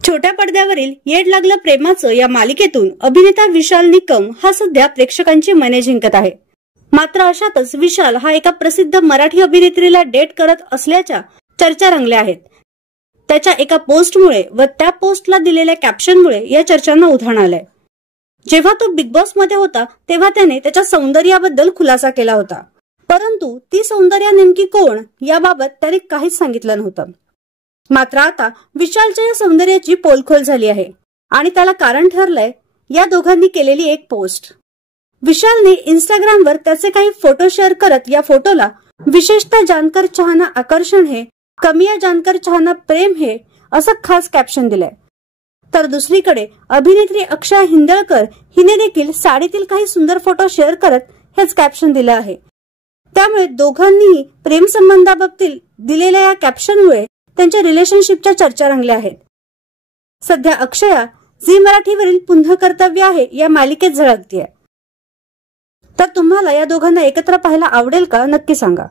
छोट्या पडद्यावरील येड लागलं प्रेमाचं या मालिकेतून अभिनेता विशाल निकम हा सध्या प्रेक्षकांची मने जिंकत आहे। मात्र अशातच विशाल हा एका प्रसिद्ध मराठी अभिनेत्रीला डेट करत असल्याच्या चर्चा रंगल्या आहेत। त्याच्या एका पोस्टमुळे व त्या पोस्टला दिलेल्या कॅप्शनमुळे या चर्चांना उधाण आलंय। जेव्हा तो बिग बॉस मध्ये होता तेव्हा त्याने त्याच्या सौंदर्याबद्दल खुलासा केला होता, परंतु ती सौंदर्य नेमकी कोण याबाबत त्याने काहीच सांगितलं नव्हतं। मात्र आता विशालच्या या सौंदर्याची पोलखोल झाली आहे आणि त्याला कारण ठरलंय या दोघांनी केलेली एक पोस्ट। विशालने इंस्टाग्रामवर त्याचे काही फोटो शेअर करत या फोटोला विशेषतः जानकर चाहना आकर्षण है, कमिया जानकर चाहना प्रेम है असं खास कॅप्शन दिलंय। तर दुसरीकडे अभिनेत्री अक्षय हिंदळकर हिने देखील साडीतील काही सुंदर फोटो शेअर करत हेच कॅप्शन दिलं आहे। त्यामुळे दोघांनीही प्रेम संबंधाबाबतीत दिलेल्या या कॅप्शनमुळे त्यांच्या रिलेशनशिपच्या चर्चा रंगल्या आहेत। सध्या अक्षया झी मराठीवरील पुन्हा कर्तव्य आहे या मालिकेत झळकतीये। तर तुम्हाला या दोघांना एकत्र पाहायला आवडेल का? नक्की सांगा।